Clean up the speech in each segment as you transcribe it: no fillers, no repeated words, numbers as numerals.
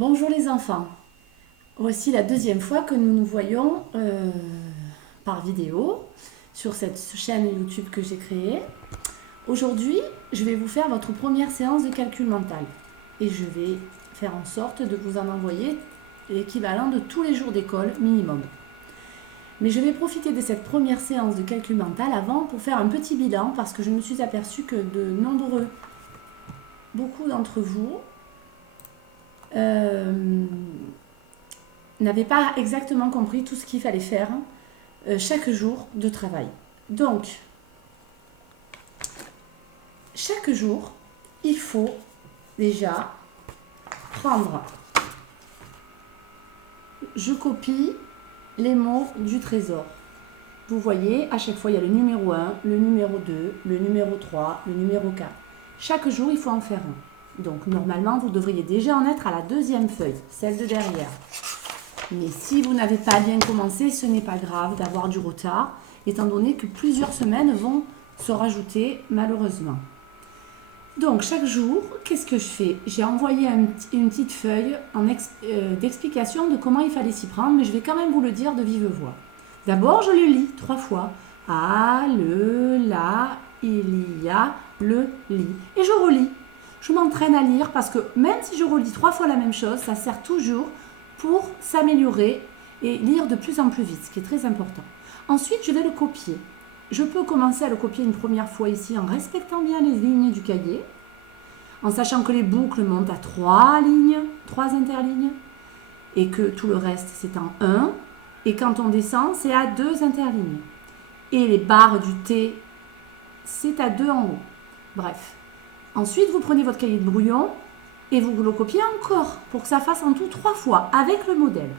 Bonjour les enfants, voici la deuxième fois que nous nous voyons par vidéo sur cette chaîne YouTube que j'ai créée. Aujourd'hui, je vais vous faire votre première séance de calcul mental et je vais faire en sorte de vous en envoyer l'équivalent de tous les jours d'école minimum. Mais je vais profiter de cette première séance de calcul mental avant pour faire un petit bilan parce que je me suis aperçue que beaucoup d'entre vous n'avait pas exactement compris tout ce qu'il fallait faire chaque jour de travail. Donc, chaque jour, il faut déjà prendre, je copie les mots du trésor. Vous voyez, à chaque fois, il y a le numéro 1, le numéro 2, le numéro 3, le numéro 4. Chaque jour, il faut en faire un. Donc, normalement, vous devriez déjà en être à la deuxième feuille, celle de derrière. Mais si vous n'avez pas bien commencé, ce n'est pas grave d'avoir du retard, étant donné que plusieurs semaines vont se rajouter malheureusement. Donc, chaque jour, qu'est-ce que je fais? J'ai envoyé une petite feuille d'explication de comment il fallait s'y prendre, mais je vais quand même vous le dire de vive voix. D'abord, je le lis 3 fois. A, le, la, il y a, le, lit. Et je relis. Je m'entraîne à lire parce que même si je relis 3 fois la même chose, ça sert toujours pour s'améliorer et lire de plus en plus vite, ce qui est très important. Ensuite, je vais le copier. Je peux commencer à le copier une première fois ici en respectant bien les lignes du cahier, en sachant que les boucles montent à 3 lignes, 3 interlignes, et que tout le reste c'est en 1, et quand on descend, c'est à 2 interlignes. Et les barres du T, c'est à 2 en haut. Bref. Ensuite, vous prenez votre cahier de brouillon et vous le copiez encore pour que ça fasse en tout 3 fois avec le modèle.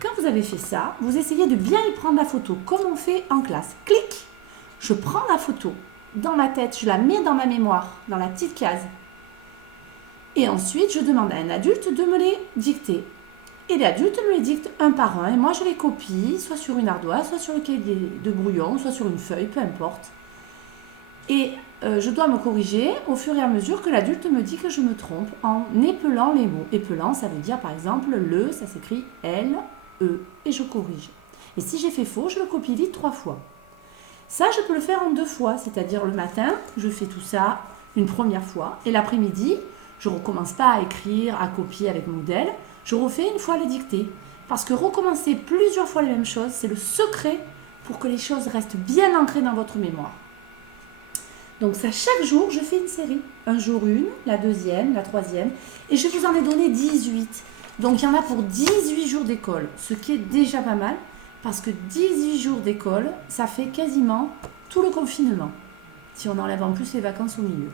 Quand vous avez fait ça, vous essayez de bien y prendre la photo comme on fait en classe. Clic! Je prends la photo dans ma tête, je la mets dans ma mémoire, dans la petite case. Et ensuite, je demande à un adulte de me les dicter. Et l'adulte me les dicte un par un et moi je les copie, soit sur une ardoise, soit sur le cahier de brouillon, soit sur une feuille, peu importe. Et je dois me corriger au fur et à mesure que l'adulte me dit que je me trompe en épelant les mots. Épelant, ça veut dire par exemple le, ça s'écrit L, E, et je corrige. Et si j'ai fait faux, je le copie vite 3 fois. Ça, je peux le faire en 2 fois, c'est-à-dire le matin, je fais tout ça une première fois, et l'après-midi, je ne recommence pas à écrire, à copier avec modèle, je refais une fois les dictées. Parce que recommencer plusieurs fois les mêmes choses, c'est le secret pour que les choses restent bien ancrées dans votre mémoire. Donc ça, chaque jour, je fais une série. Un jour une, la deuxième, la troisième. Et je vous en ai donné 18. Donc il y en a pour 18 jours d'école, ce qui est déjà pas mal. Parce que 18 jours d'école, ça fait quasiment tout le confinement. Si on enlève en plus les vacances au milieu.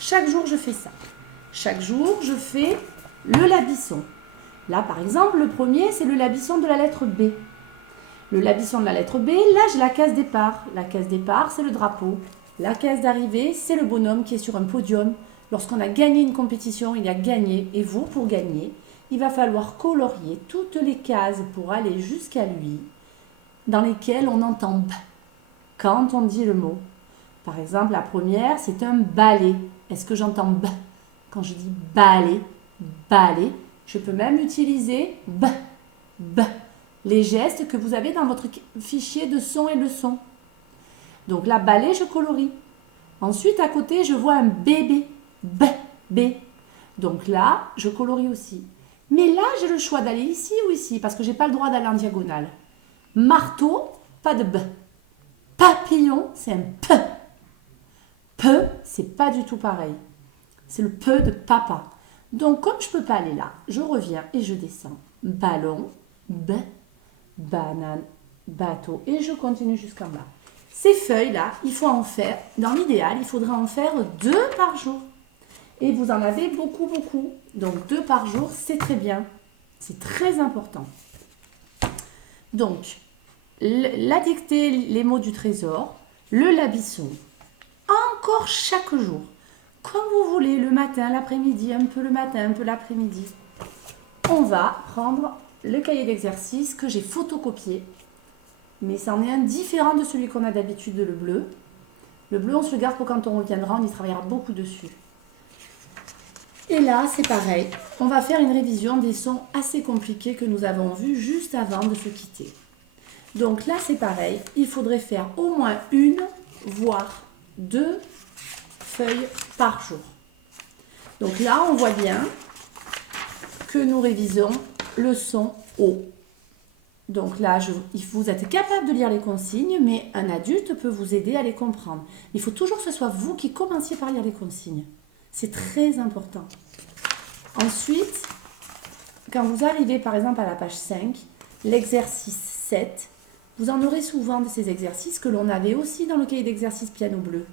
Chaque jour, je fais ça. Chaque jour, je fais le labisson. Là, par exemple, le premier, c'est le labisson de la lettre B. Le labisson de la lettre B, là, j'ai la case départ. La case départ, c'est le drapeau. La case d'arrivée, c'est le bonhomme qui est sur un podium. Lorsqu'on a gagné une compétition, il a gagné. Et vous, pour gagner, il va falloir colorier toutes les cases pour aller jusqu'à lui, dans lesquelles on entend B quand on dit le mot. Par exemple, la première, c'est un balai. Est-ce que j'entends B quand je dis balai, balai? Je peux même utiliser B, B, les gestes que vous avez dans votre fichier de son et leçon. Donc la balai, je colorie. Ensuite, à côté, je vois un bébé, B, B. Donc là, je colorie aussi. Mais là, j'ai le choix d'aller ici ou ici, parce que je n'ai pas le droit d'aller en diagonale. Marteau, pas de B. Papillon, c'est un P. Peu, c'est pas du tout pareil. C'est le peu de papa. Donc, comme je ne peux pas aller là, je reviens et je descends. Ballon, B, banane, bateau. Et je continue jusqu'en bas. Ces feuilles-là, il faut en faire, dans l'idéal, il faudra en faire 2 par jour. Et vous en avez beaucoup, beaucoup. Donc, 2 par jour, c'est très bien. C'est très important. Donc, la dictée, les mots du trésor, le labisson. Encore chaque jour. Comme vous voulez, le matin, l'après-midi, un peu le matin, un peu l'après-midi. On va prendre le cahier d'exercice que j'ai photocopié. Mais c'en est un différent de celui qu'on a d'habitude, le bleu. Le bleu, on se le garde pour quand on reviendra, on y travaillera beaucoup dessus. Et là, c'est pareil. On va faire une révision des sons assez compliqués que nous avons vus juste avant de se quitter. Donc là, c'est pareil. Il faudrait faire au moins une, voire 2 feuilles par jour. Donc là, on voit bien que nous révisons le son O. Donc là, vous êtes capable de lire les consignes, mais un adulte peut vous aider à les comprendre. Il faut toujours que ce soit vous qui commenciez par lire les consignes. C'est très important. Ensuite, quand vous arrivez par exemple à la page 5, l'exercice 7, vous en aurez souvent de ces exercices que l'on avait aussi dans le cahier d'exercice piano bleu.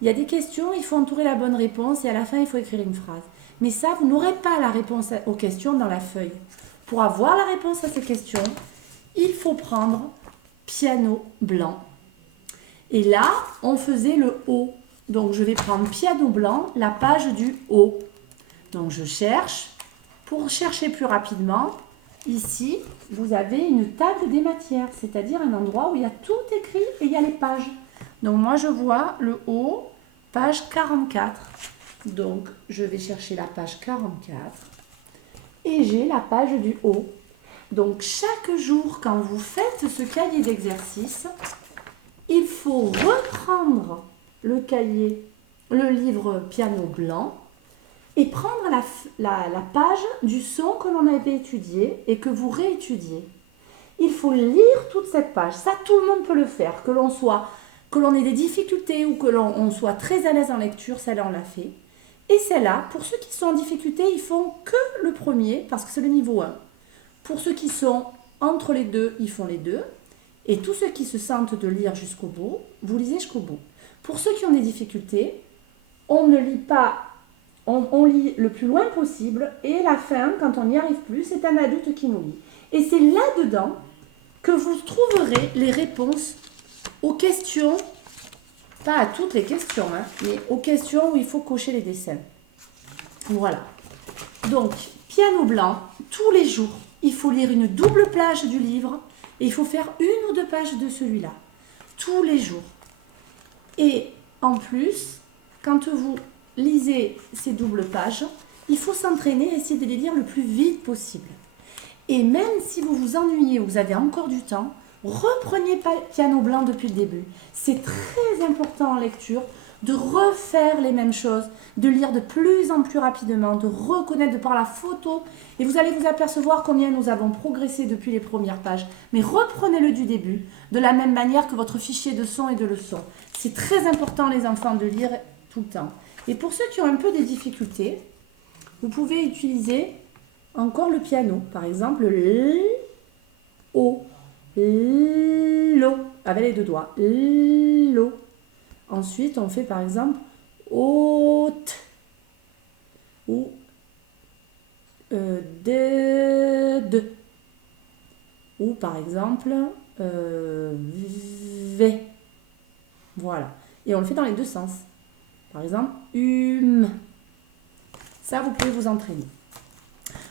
Il y a des questions, il faut entourer la bonne réponse et à la fin, il faut écrire une phrase. Mais ça, vous n'aurez pas la réponse aux questions dans la feuille. Pour avoir la réponse à ces questions, il faut prendre piano blanc. Et là, on faisait le O. Donc, je vais prendre piano blanc, la page du O. Donc, je cherche. Pour chercher plus rapidement, ici, vous avez une table des matières, c'est-à-dire un endroit où il y a tout écrit et il y a les pages. Donc, moi, je vois le O, page 44. Donc, je vais chercher la page 44 et j'ai la page du O. Donc, chaque jour, quand vous faites ce cahier d'exercice, il faut reprendre le cahier, le livre piano blanc et prendre la page du son que l'on avait étudié et que vous réétudiez. Il faut lire toute cette page. Ça, tout le monde peut le faire. Que l'on ait des difficultés ou que l'on soit très à l'aise en lecture, celle-là, on l'a fait. Et celle-là, pour ceux qui sont en difficulté, ils font que le premier parce que c'est le niveau 1. Pour ceux qui sont entre les deux, ils font les deux. Et tous ceux qui se sentent de lire jusqu'au bout, vous lisez jusqu'au bout. Pour ceux qui ont des difficultés, on ne lit pas, on lit le plus loin possible. Et la fin, quand on n'y arrive plus, c'est un adulte qui nous lit. Et c'est là-dedans que vous trouverez les réponses aux questions, pas à toutes les questions, mais aux questions où il faut cocher les dessins. Voilà. Donc, piano blanc, tous les jours, il faut lire une double page du livre et il faut faire 1 ou 2 pages de celui-là, tous les jours. Et en plus, quand vous lisez ces doubles pages, il faut s'entraîner et essayer de les lire le plus vite possible. Et même si vous vous ennuyez ou vous avez encore du temps, reprenez piano blanc depuis le début. C'est très important en lecture de refaire les mêmes choses, de lire de plus en plus rapidement, de reconnaître de par la photo. Et vous allez vous apercevoir combien nous avons progressé depuis les premières pages. Mais reprenez-le du début, de la même manière que votre fichier de son et de leçons. C'est très important, les enfants, de lire tout le temps. Et pour ceux qui ont un peu des difficultés, vous pouvez utiliser encore le piano. Par exemple, L, O, Lo, avec les 2 doigts. Lo. Ensuite, on fait par exemple haute ou de. Ou par exemple v. Voilà. Et on le fait dans les 2 sens. Par exemple, Ça, vous pouvez vous entraîner.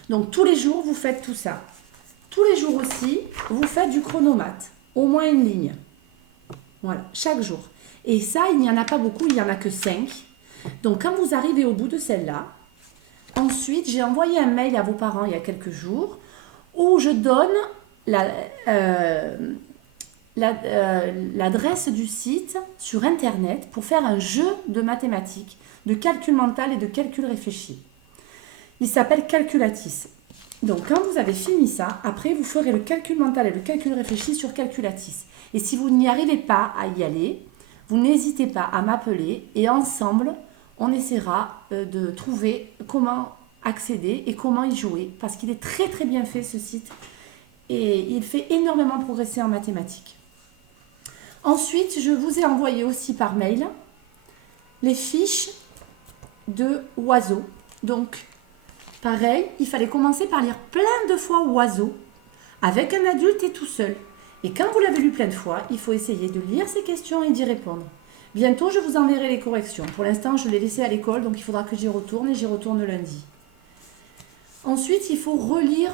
Donc, tous les jours, vous faites tout ça. Tous les jours aussi, vous faites du chronomate. Au moins 1 ligne. Voilà, chaque jour. Et ça, il n'y en a pas beaucoup, il n'y en a que 5. Donc, quand vous arrivez au bout de celle-là, ensuite, j'ai envoyé un mail à vos parents il y a quelques jours où je donne l'adresse du site sur Internet pour faire un jeu de mathématiques, de calcul mental et de calcul réfléchi. Il s'appelle Calculatis. Donc, quand vous avez fini ça, après, vous ferez le calcul mental et le calcul réfléchi sur Calculatis. Et si vous n'y arrivez pas à y aller, vous n'hésitez pas à m'appeler et ensemble, on essaiera de trouver comment accéder et comment y jouer. Parce qu'il est très très bien fait ce site et il fait énormément progresser en mathématiques. Ensuite, je vous ai envoyé aussi par mail les fiches de oiseaux. Donc, pareil, il fallait commencer par lire plein de fois oiseaux avec un adulte et tout seul. Et quand vous l'avez lu plein de fois, il faut essayer de lire ces questions et d'y répondre. Bientôt, je vous enverrai les corrections. Pour l'instant, je l'ai laissé à l'école, donc il faudra que j'y retourne et j'y retourne lundi. Ensuite, il faut relire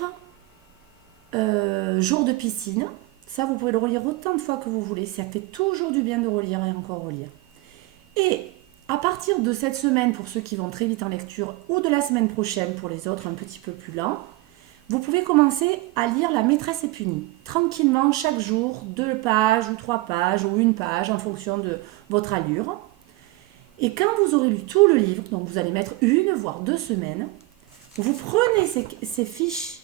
Jour de piscine. Ça, vous pouvez le relire autant de fois que vous voulez. Ça fait toujours du bien de relire et encore relire. Et à partir de cette semaine, pour ceux qui vont très vite en lecture, ou de la semaine prochaine pour les autres un petit peu plus lents, vous pouvez commencer à lire La maîtresse est punie. Tranquillement, chaque jour, 2 pages ou 3 pages ou 1 page en fonction de votre allure. Et quand vous aurez lu tout le livre, donc vous allez mettre 1 voire 2 semaines, vous prenez ces fiches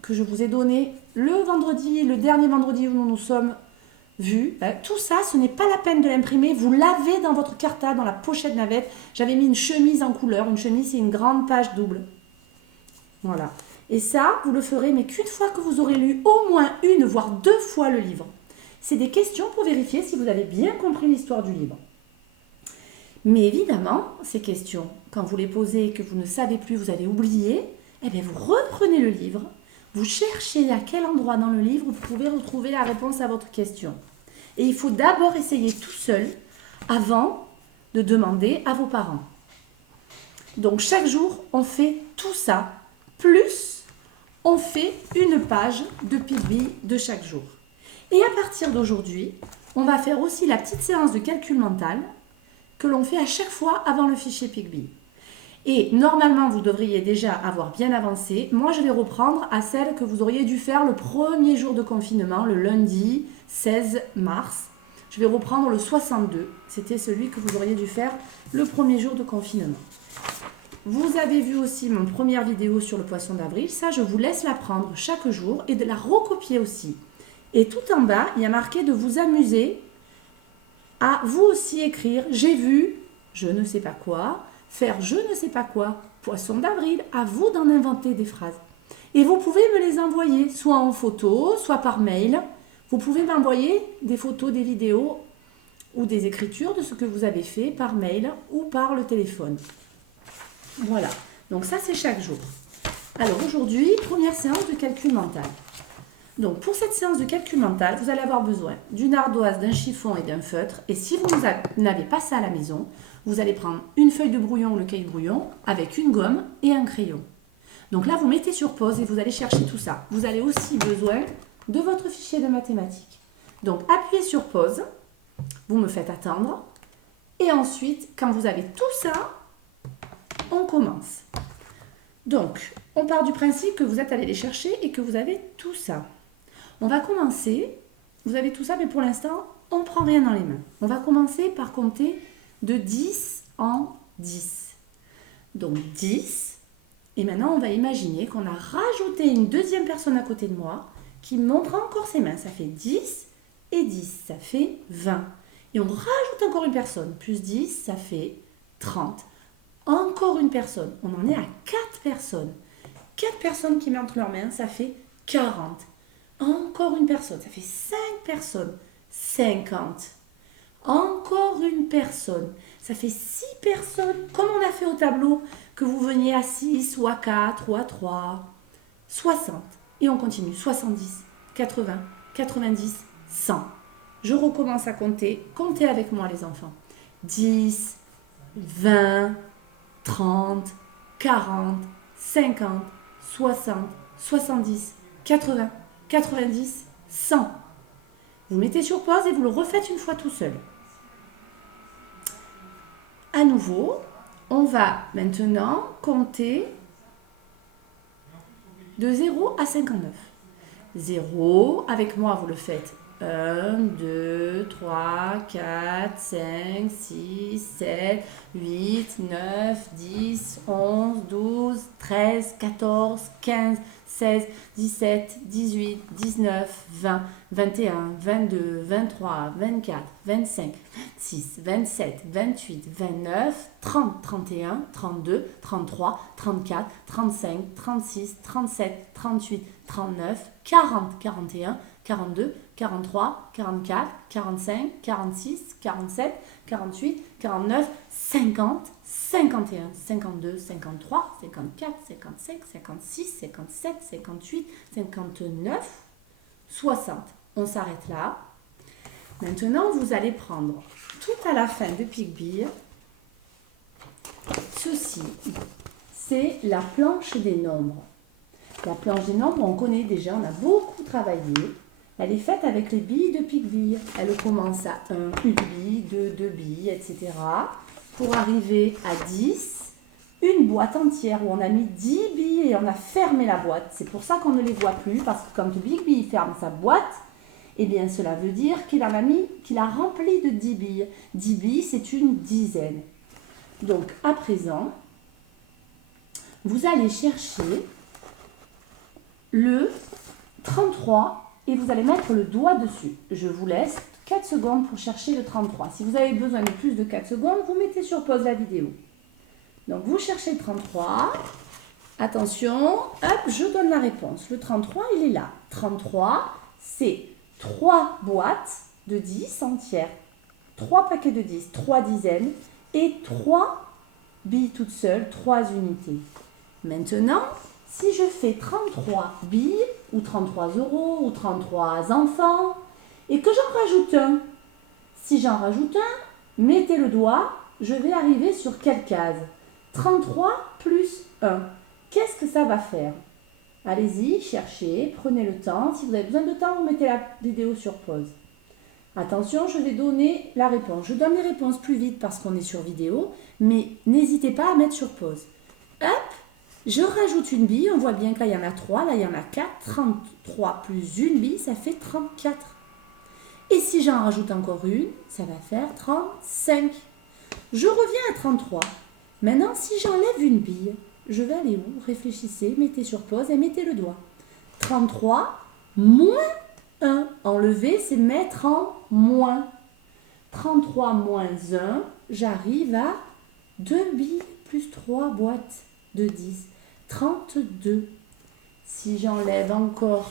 que je vous ai données le dernier vendredi où nous sommes vus. Tout ça, ce n'est pas la peine de l'imprimer. Vous l'avez dans votre cartable, dans la pochette navette. J'avais mis une chemise en couleur. Une chemise, c'est une grande page double. Voilà. Et ça, vous le ferez, mais qu'une fois que vous aurez lu au moins 1 voire 2 fois le livre. C'est des questions pour vérifier si vous avez bien compris l'histoire du livre. Mais évidemment, ces questions, quand vous les posez et que vous ne savez plus, vous avez oublié, eh bien vous reprenez le livre, vous cherchez à quel endroit dans le livre vous pouvez retrouver la réponse à votre question. Et il faut d'abord essayer tout seul avant de demander à vos parents. Donc chaque jour, on fait tout ça, plus on fait 1 page de Pigby de chaque jour. Et à partir d'aujourd'hui, on va faire aussi la petite séance de calcul mental que l'on fait à chaque fois avant le fichier Pigby. Et normalement, vous devriez déjà avoir bien avancé. Moi, je vais reprendre à celle que vous auriez dû faire le premier jour de confinement, le lundi 16 mars. Je vais reprendre le 62. C'était celui que vous auriez dû faire le premier jour de confinement. Vous avez vu aussi mon première vidéo sur le poisson d'avril. Ça, je vous laisse la prendre chaque jour et de la recopier aussi. Et tout en bas, il y a marqué de vous amuser à vous aussi écrire « J'ai vu, je ne sais pas quoi », faire « je ne sais pas quoi », poisson d'avril, à vous d'en inventer des phrases. Et vous pouvez me les envoyer, soit en photo, soit par mail. Vous pouvez m'envoyer des photos, des vidéos ou des écritures de ce que vous avez fait par mail ou par le téléphone. Voilà, donc ça c'est chaque jour. Alors aujourd'hui, première séance de calcul mental. Donc pour cette séance de calcul mental, vous allez avoir besoin d'une ardoise, d'un chiffon et d'un feutre. Et si vous n'avez pas ça à la maison, vous allez prendre une feuille de brouillon ou le cahier de brouillon avec une gomme et un crayon. Donc là, vous mettez sur pause et vous allez chercher tout ça. Vous avez aussi besoin de votre fichier de mathématiques. Donc appuyez sur pause, vous me faites attendre. Et ensuite, quand vous avez tout ça, on commence. Donc, on part du principe que vous êtes allé les chercher et que vous avez tout ça. On va commencer, vous avez tout ça, mais pour l'instant, on ne prend rien dans les mains. On va commencer par compter de 10 en 10. Donc 10, et maintenant on va imaginer qu'on a rajouté une deuxième personne à côté de moi qui montre encore ses mains. Ça fait 10 et 10, ça fait 20. Et on rajoute encore une personne, plus 10, ça fait 30. Encore une personne, on en est à 4 personnes. 4 personnes qui montrent leurs mains, ça fait 40. Encore une personne, ça fait 5 personnes, 50. Encore une personne, ça fait 6 personnes, comme on a fait au tableau, que vous veniez à 6 ou à 4 ou à 3, 60. Et on continue, 70, 80, 90, 100. Je recommence à compter. Comptez avec moi les enfants. 10, 20, 30, 40, 50, 60, 70, 80, 90, 100. Vous mettez sur pause et vous le refaites une fois tout seul. À nouveau, on va maintenant compter de 0 à 59. 0, avec moi vous le faites. 1, 2, 3, 4, 5, 6, 7, 8, 9, 10, 11, 12, 13, 14, 15, 16, 17, 18, 19, 20, 21, 22, 23, 24, 25, 26, 27, 28, 29, 30, 31, 32, 33, 34, 35, 36, 37, 38, 39, 40, 41, 42, 43, 44, 45, 46, 47, 48, 49, 50, 51, 52, 53, 54, 55, 56, 57, 58, 59, 60. On s'arrête là. Maintenant, vous allez prendre tout à la fin de Pigby. Ceci, c'est la planche des nombres. La planche des nombres, on connaît déjà, on a beaucoup travaillé. Elle est faite avec les billes de Pigby. Elle commence à 1, une bille, 2, 2 billes, etc. pour arriver à 10, une boîte entière où on a mis 10 billes et on a fermé la boîte. C'est pour ça qu'on ne les voit plus, parce que quand Big B ferme sa boîte, eh bien cela veut dire qu'il a rempli de 10 billes. 10 billes, c'est une dizaine. Donc à présent, vous allez chercher le 33 et vous allez mettre le doigt dessus. Je vous laisse 4 secondes pour chercher le 33. Si vous avez besoin de plus de 4 secondes, vous mettez sur pause la vidéo. Donc vous cherchez le 33. Attention, hop, je donne la réponse. Le 33, il est là. 33, c'est 3 boîtes de 10 entières. 3 paquets de 10, 3 dizaines et 3 billes toutes seules, 3 unités. Maintenant, si je fais 33 billes, ou 33 euros, ou 33 enfants, et que j'en rajoute un, si j'en rajoute un, mettez le doigt, je vais arriver sur quelle case? 33 plus 1. Qu'est-ce que ça va faire? Allez-y, cherchez, prenez le temps. Si vous avez besoin de temps, vous mettez la vidéo sur pause. Attention, je vais donner la réponse. Je donne les réponses plus vite parce qu'on est sur vidéo, mais n'hésitez pas à mettre sur pause. Hop, je rajoute une bille. On voit bien que là, il y en a 3, là, il y en a 4. 33 plus une bille, ça fait 34. Et si j'en rajoute encore une, ça va faire 35. Je reviens à 33. Maintenant, si j'enlève une bille, je vais aller où? Réfléchissez, mettez sur pause et mettez le doigt. 33 moins 1. Enlever, c'est mettre en moins. 33 moins 1, j'arrive à 2 billes plus 3 boîtes de 10. 32. Si j'enlève encore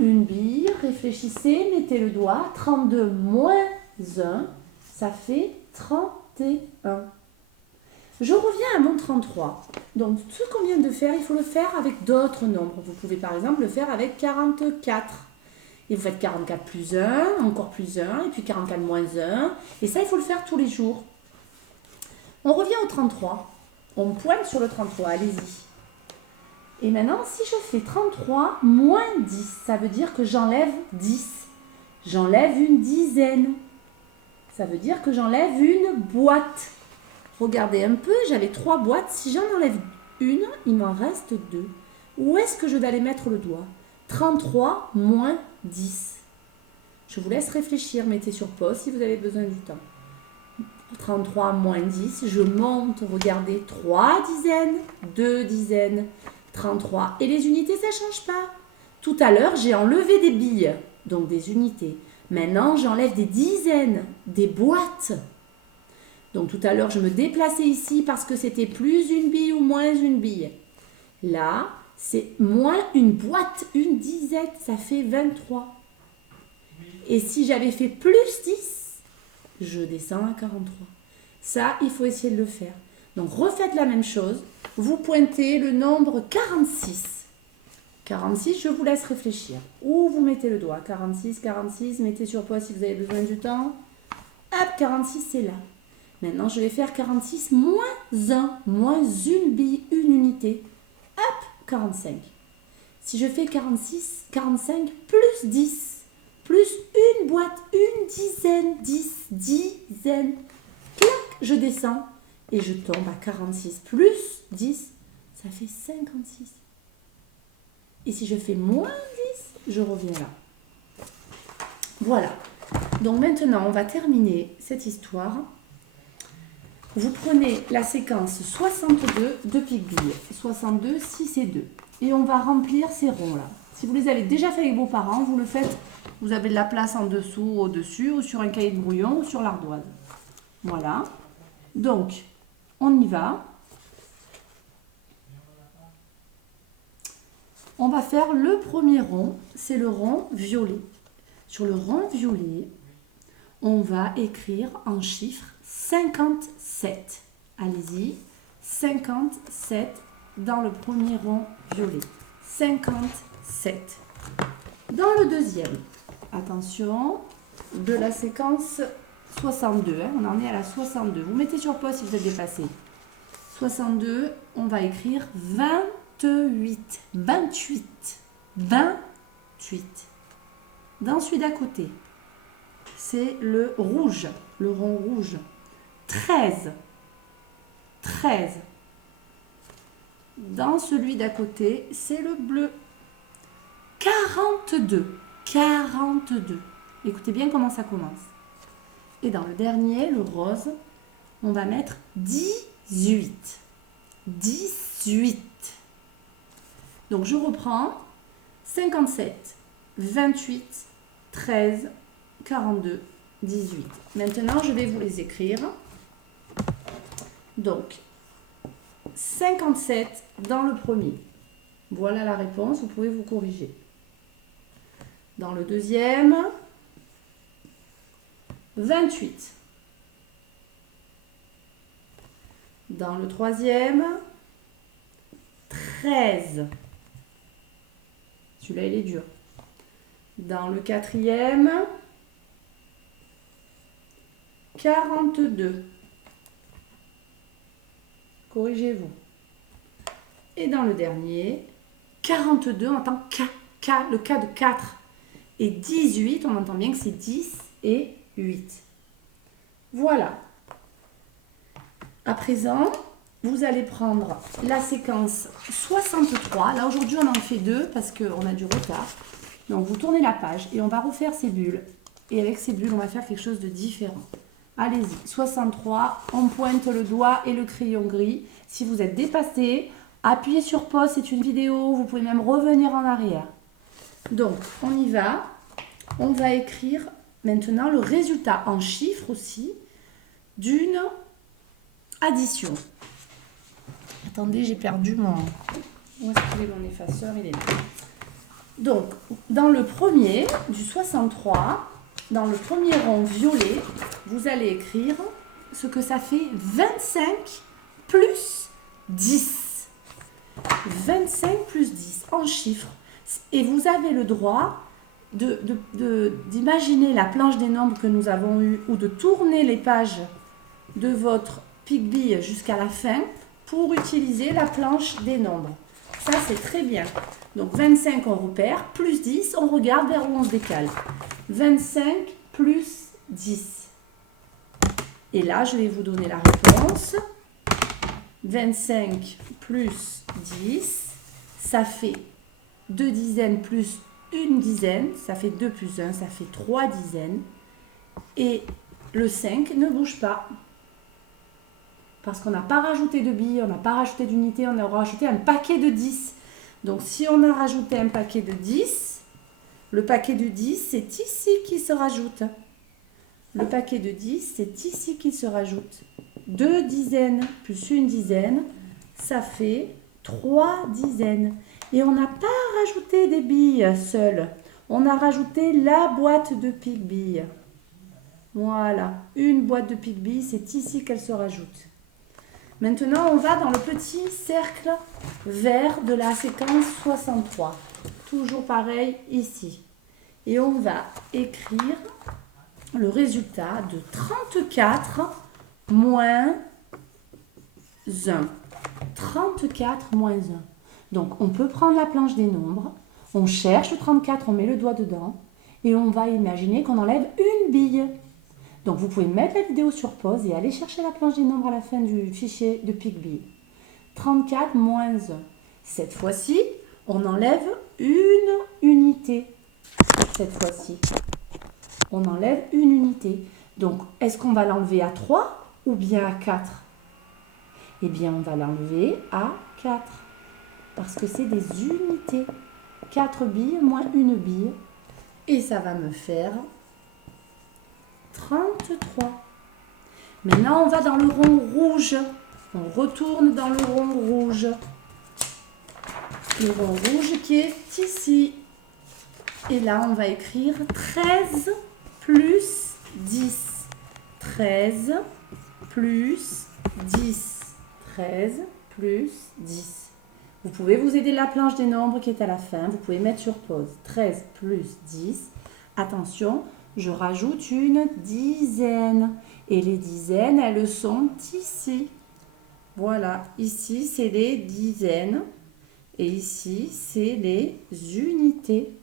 une bille, réfléchissez, mettez le doigt. 32 moins 1, ça fait 31. Je reviens à mon 33. Donc, ce qu'on vient de faire, il faut le faire avec d'autres nombres. Vous pouvez par exemple le faire avec 44. Et vous faites 44 plus 1, encore plus 1, et puis 44 moins 1. Et ça, il faut le faire tous les jours. On revient au 33. On pointe sur le 33, allez-y. Et maintenant, si je fais 33 moins 10, ça veut dire que j'enlève 10. J'enlève une dizaine. Ça veut dire que j'enlève une boîte. Regardez un peu, j'avais 3 boîtes. Si j'en enlève une, il m'en reste 2. Où est-ce que je vais aller mettre le doigt? 33 moins 10. Je vous laisse réfléchir, mettez sur pause si vous avez besoin du temps. 33 moins 10, je monte, regardez, 3 dizaines, 2 dizaines, 33. Et les unités, ça ne change pas. Tout à l'heure, j'ai enlevé des billes, donc des unités. Maintenant, j'enlève des dizaines, des boîtes. Donc tout à l'heure, je me déplaçais ici parce que c'était plus une bille ou moins une bille. Là, c'est moins une boîte, une dizaine, ça fait 23. Et si j'avais fait plus 10, je descends à 43. Ça, il faut essayer de le faire. Donc refaites la même chose. Vous pointez le nombre 46. 46, je vous laisse réfléchir. Où vous mettez le doigt? 46, 46, mettez sur pause si vous avez besoin du temps. Hop, 46, c'est là. Maintenant, je vais faire 46 moins 1, moins une bille, une unité. Hop, 45. Si je fais 46, 45 plus 10, plus une boîte, une dizaine, 10, dizaine. Clac, je descends et je tombe à 46 plus 10, ça fait 56. Et si je fais moins 10, je reviens là. Voilà. Donc maintenant, on va terminer cette histoire. Vous prenez la séquence 62 de Picbille, 62, 6 et 2. Et on va remplir ces ronds-là. Si vous les avez déjà fait avec vos parents, vous le faites, vous avez de la place en dessous, au-dessus, ou sur un cahier de brouillon, ou sur l'ardoise. Voilà. Donc, on y va. On va faire le premier rond, c'est le rond violet. Sur le rond violet, on va écrire en chiffres 57. Allez-y, 57 dans le premier rond violet. 57. Dans le deuxième, attention, de la séquence 62, on en est à la 62. Vous mettez sur pause si vous êtes dépassé. 62, on va écrire 28. 28. 28. Dans celui d'à côté, c'est le rouge, le rond rouge. 13. 13. Dans celui d'à côté, c'est le bleu. 42. 42. Écoutez bien comment ça commence. Et dans le dernier, le rose, on va mettre 18. 18. Donc je reprends. 57, 28, 13, 42, 18. Maintenant, je vais vous les écrire. Donc, 57 dans le premier. Voilà la réponse, vous pouvez vous corriger. Dans le deuxième, 28. Dans le troisième, 13. Celui-là, il est dur. Dans le quatrième, 42. Corrigez-vous. Et dans le dernier, 42, on entend K, le K de 4. Et 18, on entend bien que c'est 10 et 8. Voilà. À présent, vous allez prendre la séquence 63. Là, aujourd'hui, on en fait 2 parce qu'on a du retard. Donc, vous tournez la page et on va refaire ces bulles. Et avec ces bulles, on va faire quelque chose de différent. Allez-y, 63, on pointe le doigt et le crayon gris. Si vous êtes dépassé, appuyez sur pause, c'est une vidéo. Vous pouvez même revenir en arrière. Donc, on y va. On va écrire maintenant le résultat en chiffres aussi d'une addition. Attendez, j'ai perdu mon... Où est-ce qu'il est mon effaceur? Il est là. Donc, dans le premier, du 63, dans le premier rond violet, vous allez écrire ce que ça fait 25 plus 10. 25 plus 10 en chiffres. Et vous avez le droit d'imaginer la planche des nombres que nous avons eue ou de tourner les pages de votre Picbee jusqu'à la fin pour utiliser la planche des nombres. Ça, c'est très bien. Donc, 25, on repère. Plus 10, on regarde vers où on se décale. 25 plus 10. Et là, je vais vous donner la réponse. 25 plus 10, ça fait 2 dizaines plus une dizaine. Ça fait 2 plus 1, ça fait 3 dizaines. Et le 5 ne bouge pas. Parce qu'on n'a pas rajouté de billes, on n'a pas rajouté d'unités, on a rajouté un paquet de 10. Donc, si on a rajouté un paquet de 10, le paquet de 10, c'est ici qui se rajoute. Le paquet de 10, c'est ici qui se rajoute. 2 dizaines plus une dizaine, ça fait 3 dizaines. Et on n'a pas rajouté des billes seules. On a rajouté la boîte de Picbee. Voilà, une boîte de Picbee, c'est ici qu'elle se rajoute. Maintenant, on va dans le petit cercle vert de la séquence 63. Toujours pareil ici. Et on va écrire le résultat de 34 moins 1. 34 moins 1. Donc, on peut prendre la planche des nombres. On cherche le 34, on met le doigt dedans. Et on va imaginer qu'on enlève une bille. Donc, vous pouvez mettre la vidéo sur pause et aller chercher la planche des nombres à la fin du fichier de Picbee. 34 moins 1. Cette fois-ci, on enlève une unité. Cette fois-ci, on enlève une unité. Donc, est-ce qu'on va l'enlever à 3 ou bien à 4? Eh bien, on va l'enlever à 4. Parce que c'est des unités. 4 billes moins une bille. Et ça va me faire 33. Maintenant, on va dans le rond rouge. On retourne dans le rond rouge. Le rond rouge qui est ici. Et là, on va écrire 13 plus 10. 13 plus 10. 13 plus 10. Vous pouvez vous aider de la planche des nombres qui est à la fin. Vous pouvez mettre sur pause. 13 plus 10. Attention, je rajoute une dizaine. Et les dizaines, elles sont ici. Voilà, ici, c'est les dizaines. Et ici, c'est les unités.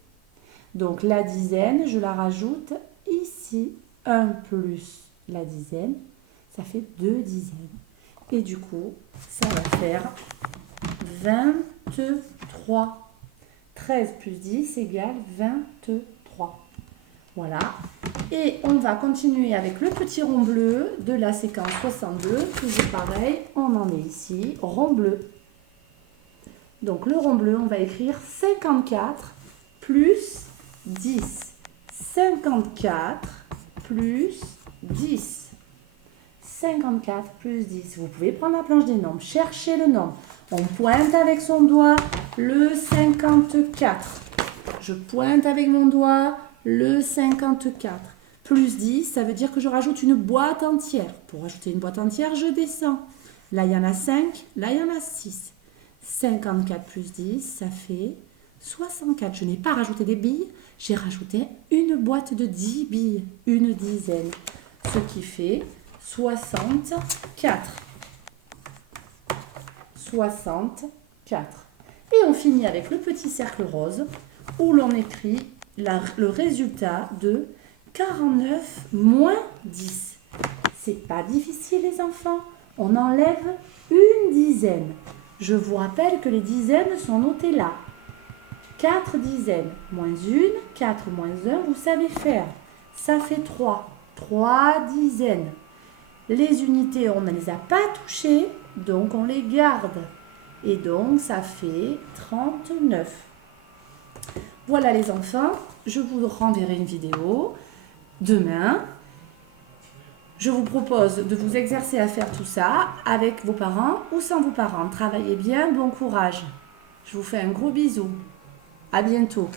Donc, la dizaine, je la rajoute ici. 1 plus la dizaine, ça fait 2 dizaines. Et du coup, ça va faire 23. 13 plus 10 égale 23. Voilà. Et on va continuer avec le petit rond bleu de la séquence 62. Toujours pareil, on en est ici, rond bleu. Donc le rond bleu, on va écrire 54 plus 10. 54 plus 10. 54 plus 10. Vous pouvez prendre la planche des nombres, chercher le nombre. On pointe avec son doigt le 54. Je pointe avec mon doigt le 54. Plus 10, ça veut dire que je rajoute une boîte entière. Pour rajouter une boîte entière, je descends. Là, il y en a 5, là, il y en a 6. 54 plus 10, ça fait 64. Je n'ai pas rajouté des billes, j'ai rajouté une boîte de 10 billes, une dizaine. Ce qui fait 64. 64. Et on finit avec le petit cercle rose où l'on écrit le résultat de 49 moins 10. C'est pas difficile les enfants. On enlève une dizaine. Je vous rappelle que les dizaines sont notées là. 4 dizaines moins 1, 4 moins 1, vous savez faire. Ça fait 3. 3 dizaines. Les unités, on ne les a pas touchées, donc on les garde. Et donc, ça fait 39. Voilà les enfants, je vous renverrai une vidéo demain. Je vous propose de vous exercer à faire tout ça avec vos parents ou sans vos parents. Travaillez bien, bon courage. Je vous fais un gros bisou. À bientôt.